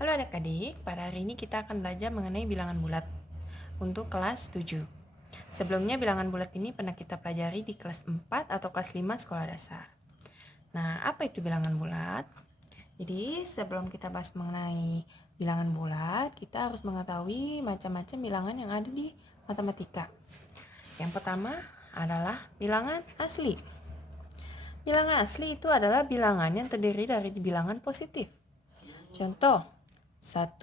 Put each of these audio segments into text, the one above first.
Halo adik-adik, pada hari ini kita akan belajar mengenai bilangan bulat untuk kelas 7. Sebelumnya bilangan bulat ini pernah kita pelajari di kelas 4 atau kelas 5 sekolah dasar. Nah, apa itu bilangan bulat? Jadi, sebelum kita bahas mengenai bilangan bulat, kita harus mengetahui macam-macam bilangan yang ada di matematika. Yang pertama adalah bilangan asli. Bilangan asli itu adalah bilangan yang terdiri dari bilangan positif. Contoh, 1,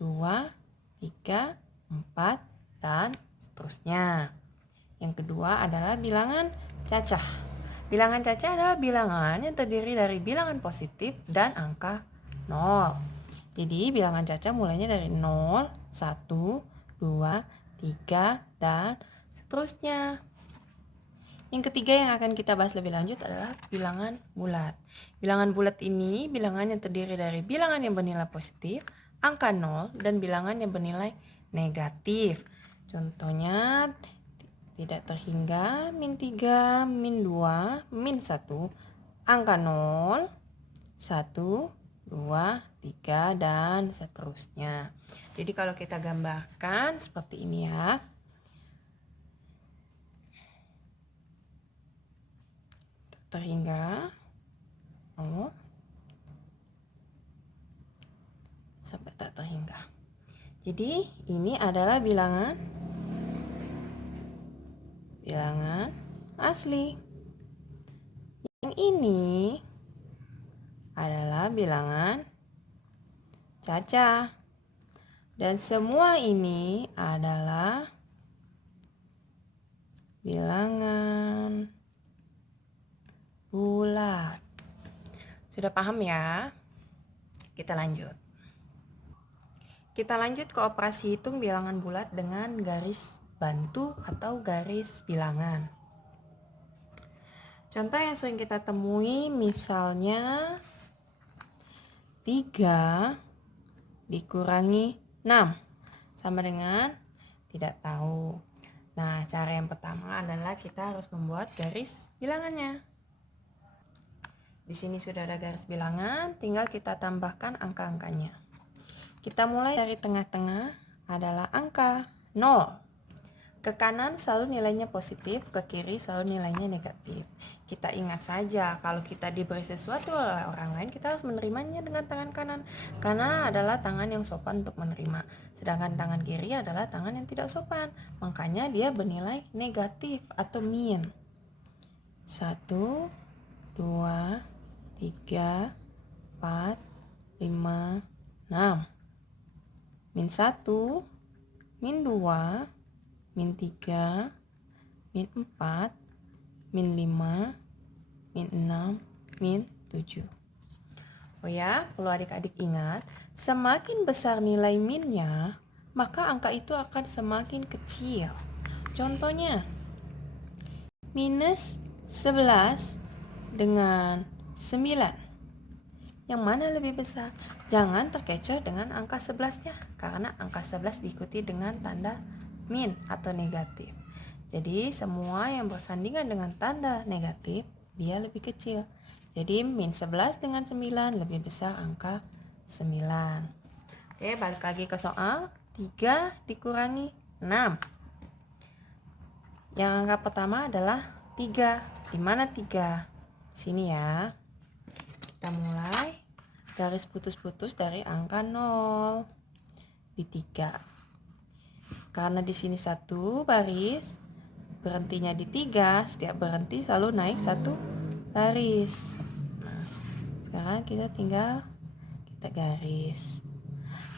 2, 3, 4, dan seterusnya. Yang kedua adalah bilangan cacah. Bilangan cacah adalah bilangan yang terdiri dari bilangan positif dan angka 0. Jadi bilangan cacah mulainya dari 0, 1, 2, 3, dan seterusnya. Yang ketiga yang akan kita bahas lebih lanjut adalah bilangan bulat. Bilangan bulat ini bilangan yang terdiri dari bilangan yang bernilai positif, angka 0, dan bilangan yang bernilai negatif. Contohnya tidak terhingga, min 3, min 2, min 1, angka 0, 1, 2, 3, dan seterusnya. Jadi kalau kita gambarkan seperti ini ya. Terhingga 0 sampai tak terhingga. Jadi ini adalah bilangan asli. Yang ini adalah bilangan cacah. Dan semua ini adalah bilangan bulat. Sudah paham ya? Kita lanjut. Kita lanjut ke operasi hitung bilangan bulat dengan garis bantu atau garis bilangan. Contoh yang sering kita temui misalnya 3 dikurangi 6 sama dengan tidak tahu. Nah, cara yang pertama adalah kita harus membuat garis bilangannya. Di sini sudah ada garis bilangan, tinggal kita tambahkan angka-angkanya. Kita mulai dari tengah-tengah adalah angka 0. Ke kanan selalu nilainya positif, ke kiri selalu nilainya negatif. Kita ingat saja kalau kita diberi sesuatu oleh orang lain, kita harus menerimanya dengan tangan kanan. Karena adalah tangan yang sopan untuk menerima. Sedangkan tangan kiri adalah tangan yang tidak sopan. Makanya dia bernilai negatif atau min. 1, 2, 3, 4, 5, 6. Min 1, min 2, min 3, min 4, min 5, min 6, min 7. Oh ya, perlu adik-adik ingat, semakin besar nilai minnya, maka angka itu akan semakin kecil. Contohnya, minus 11 dengan 9. Yang mana lebih besar? Jangan terkecoh dengan angka 11-nya, karena angka 11 diikuti dengan tanda min atau negatif. Jadi semua yang bersandingan dengan tanda negatif, dia lebih kecil. Jadi min 11 dengan 9 lebih besar angka 9. Oke, balik lagi ke soal. 3 dikurangi 6. Yang angka pertama adalah 3. Di mana 3? Sini ya. Kita mulai garis putus-putus dari angka 0 di 3. Karena di sini 1 baris, berhentinya di 3, setiap berhenti selalu naik 1 baris. Nah, sekarang kita tinggal kita garis.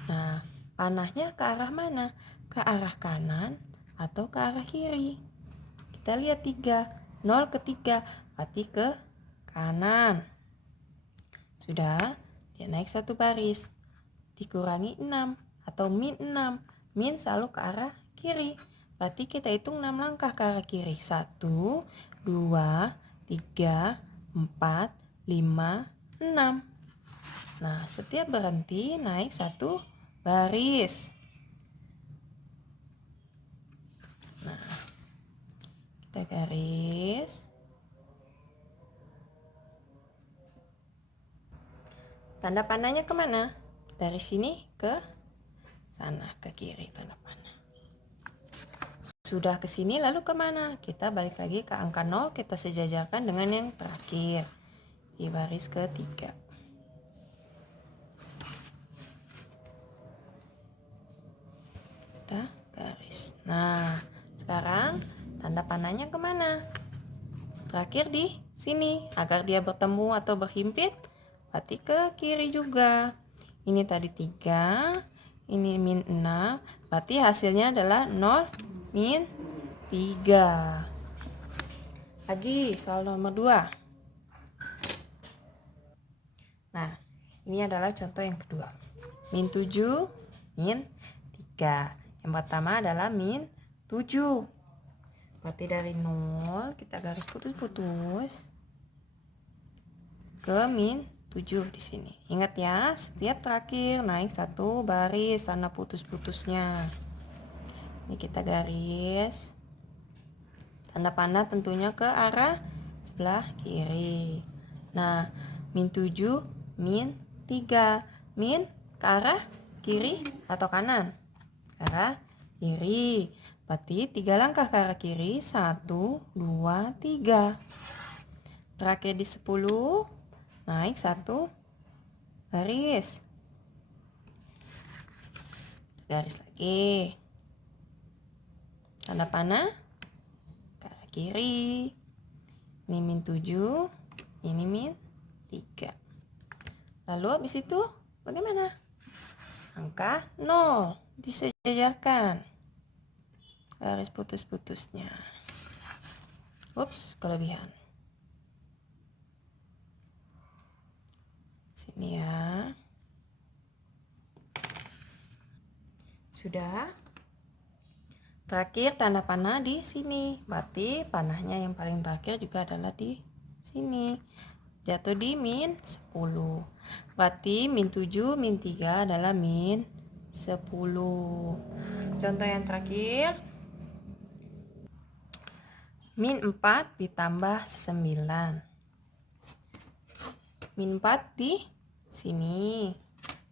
Nah, panahnya ke arah mana? Ke arah kanan atau ke arah kiri? Kita lihat 3, 0 ke 3, berarti ke kanan. Sudah, dia naik 1 baris. Dikurangi 6 atau min 6. Min selalu ke arah kiri. Berarti kita hitung 6 langkah ke arah kiri. 1, 2, 3, 4, 5, 6. Nah, setiap berhenti naik 1 baris. Nah, kita garis. Tanda panahnya kemana? Dari sini ke sana, ke kiri tanda panah. Sudah ke sini lalu kemana? Kita balik lagi ke angka 0, kita sejajarkan dengan yang terakhir di baris ketiga. Kita garis. Nah, sekarang tanda panahnya kemana? Terakhir di sini. Agar dia bertemu atau berhimpit, berarti ke kiri juga. Ini tadi 3, ini min 6, berarti hasilnya adalah 0, min 3. Lagi soal nomor 2. Nah, ini adalah contoh yang kedua. Min 7, min 3. Yang pertama adalah min 7. Berarti dari 0 kita garis putus-putus ke min 7 di sini. Ingat ya, setiap terakhir naik satu baris tanda putus-putusnya. Ini kita garis. Tanda panah tentunya ke arah sebelah kiri. Nah, min 7, min 3. Min ke arah kiri atau kanan? Ke arah kiri. Berarti 3 langkah ke arah kiri. 1, 2, 3. Terakhir di 10, naik satu baris. Garis lagi. Tanda panah ke arah kiri. Ini min 7, ini min 3. Lalu habis itu bagaimana? Angka 0 disejajarkan. Garis putus-putusnya. Ups, kelebihan. Sini ya. Sudah. Terakhir tanda panah di sini. Berarti panahnya yang paling terakhir juga adalah di sini. Jatuh di min 10. Berarti min 7, min 3 adalah min 10. Contoh yang terakhir. Min 4 ditambah 9. Min 4 di sini.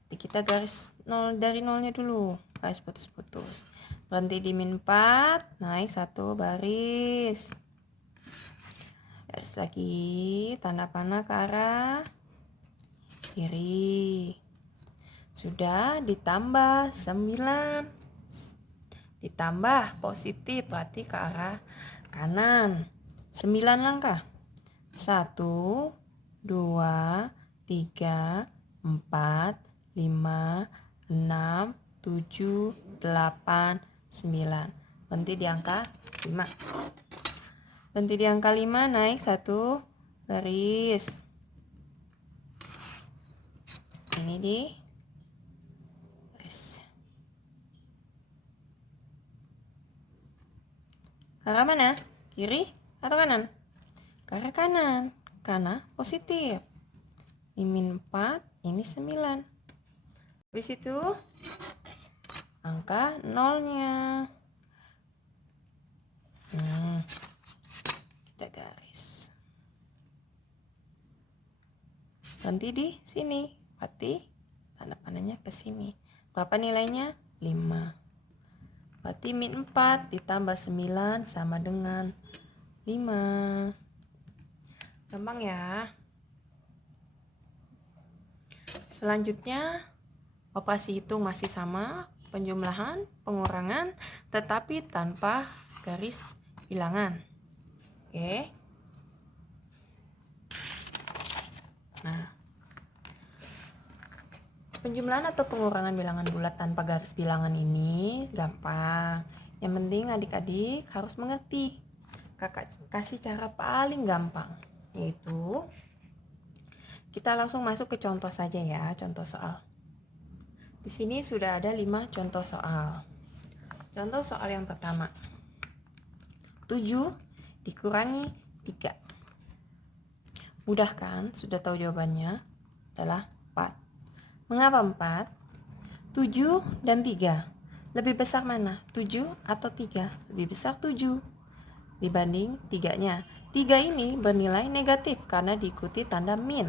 Jadi kita garis 0 dari 0-nya dulu. Garis putus-putus. Berhenti di min 4, naik satu baris. Garis lagi, tanda panah ke arah kiri. Sudah, ditambah 9. Ditambah positif, berarti ke arah kanan. 9 langkah. 1, 2, 3, 4, 5, 6, 7, 8, 9. Berhenti di angka 5. Berhenti di angka 5, naik satu baris. Ini di baris. Ke arah mana? Kiri atau kanan? Ke arah kanan. Karena positif. Ini min 4, ini 9. Habis itu angka 0-nya. Kita garis. Berhenti di sini. Berarti tanda panahnya ke sini. Berapa nilainya? 5. Berarti min 4 ditambah 9 sama dengan 5. Gampang ya. Selanjutnya operasi hitung masih sama, penjumlahan, pengurangan, tetapi tanpa garis bilangan. Oke. Nah, penjumlahan atau pengurangan bilangan bulat tanpa garis bilangan ini gampang. Yang penting adik-adik harus mengerti. Kakak kasih cara paling gampang, yaitu kita langsung masuk ke contoh saja ya, contoh soal. Di sini sudah ada 5 contoh soal. Contoh soal yang pertama. 7 dikurangi 3. Mudah kan? Sudah tahu jawabannya adalah 4. Mengapa 4? 7 dan 3. Lebih besar mana? 7 atau 3? Lebih besar 7 dibanding 3-nya. 3 ini bernilai negatif karena diikuti tanda min.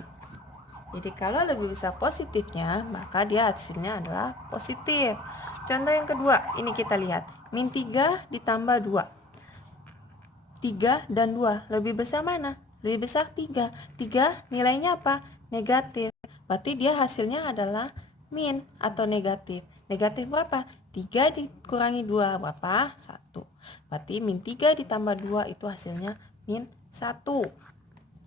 Jadi kalau lebih besar positifnya, maka dia hasilnya adalah positif. Contoh yang kedua, ini kita lihat. Min 3 ditambah 2. 3 dan 2, lebih besar mana? Lebih besar 3. 3 nilainya apa? Negatif. Berarti dia hasilnya adalah min atau negatif. Negatif berapa? 3 dikurangi 2 berapa? 1. Berarti min 3 ditambah 2 itu hasilnya min 1.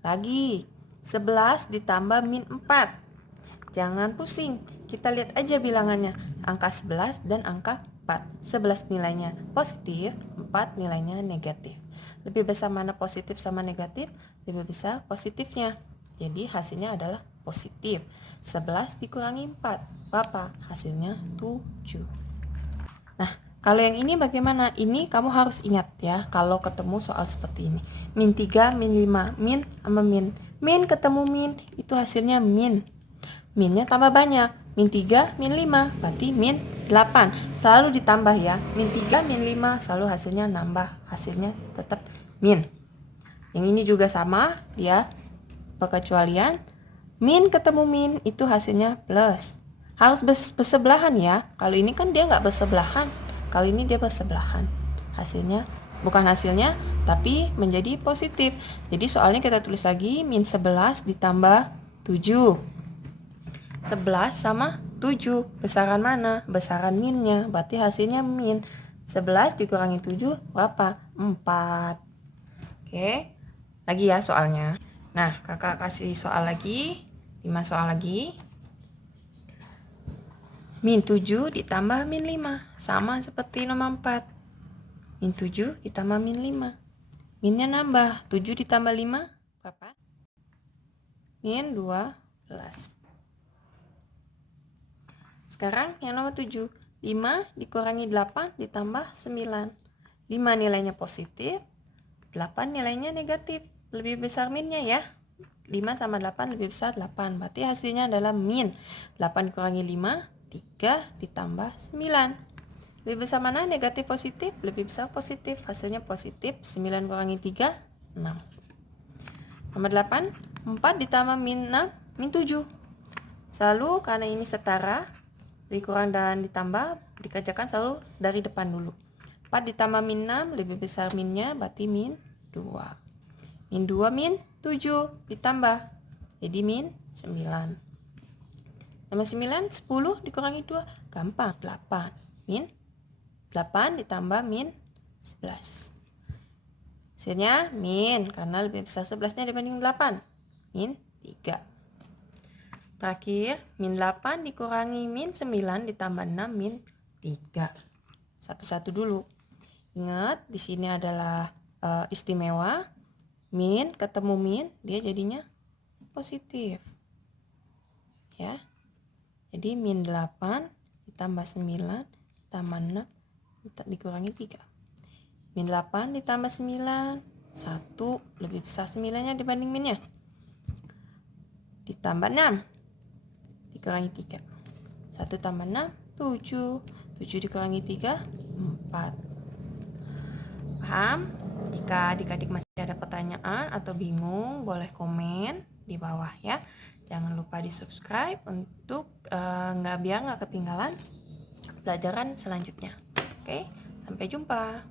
Lagi, 11 ditambah min 4. Jangan pusing, kita lihat aja bilangannya. Angka 11 dan angka 4. 11 nilainya positif, 4 nilainya negatif. Lebih besar mana positif sama negatif? Lebih besar positifnya. Jadi hasilnya adalah positif. 11 dikurangi 4. Berapa? Hasilnya 7. Nah, kalau yang ini bagaimana? Ini kamu harus ingat ya, kalau ketemu soal seperti ini. Min 3, min 5, min sama min. Min ketemu min, itu hasilnya min. Minnya tambah banyak. Min 3, min 5, berarti min 8. Selalu ditambah ya. Min 3, min 5, selalu hasilnya nambah. Hasilnya tetap min. Yang ini juga sama, ya. Pengecualian. Min ketemu min, itu hasilnya plus. Harus bersebelahan ya. Kalau ini kan dia nggak bersebelahan. Kalau ini dia bersebelahan. Hasilnya, bukan hasilnya, tapi menjadi positif. Jadi soalnya kita tulis lagi, min 11 ditambah 7. 11 sama 7. Besaran mana? Besaran minnya. Berarti hasilnya min. 11 dikurangi 7 berapa? 4. Oke. Lagi ya soalnya. Nah, kakak kasih soal lagi. 5 soal lagi. Min 7 ditambah min 5. Sama seperti nomor 4. Min 7 ditambah min 5. Minnya nambah. 7 ditambah 5 berapa? Min 12. Sekarang yang nomor 7. 5 dikurangi 8 ditambah 9. 5 nilainya positif, 8 nilainya negatif. Lebih besar minnya ya. 5 sama 8 lebih besar 8. Berarti hasilnya adalah min. 8 dikurangi 5, 3 ditambah 9. Lebih besar mana? Negatif positif? Lebih besar positif. Hasilnya positif. 9 kurangi 3, 6. Nomor 8. 4 ditambah min 6, min 7. Selalu karena ini setara, dikurang dan ditambah dikerjakan selalu dari depan dulu. 4 ditambah min 6 lebih besar minnya, berarti min 2. Min 2 min 7 ditambah, jadi min 9. Nomor 9, 10 dikurangi 2, gampang, 8. Min 8 ditambah min 11. Hasilnya min, karena lebih besar 11-nya dibanding 8. Min 3. Terakhir, min 8 dikurangi min 9 ditambah 6 min 3. Satu-satu dulu. Ingat, di sini adalah istimewa. Min ketemu min, dia jadinya positif. Ya. Jadi min 8 ditambah 9 ditambah 6 dikurangi 3. Min 8 ditambah 9, 1 lebih besar 9-nya dibanding minnya. Ditambah 6. Dikurangi 3. 1 tambah 6, 7. 7 dikurangi 3, 4. Paham? Jika adik-adik masih ada pertanyaan atau bingung, boleh komen di bawah ya. Jangan lupa di subscribe untuk biar nggak ketinggalan pelajaran selanjutnya. Oke, sampai jumpa.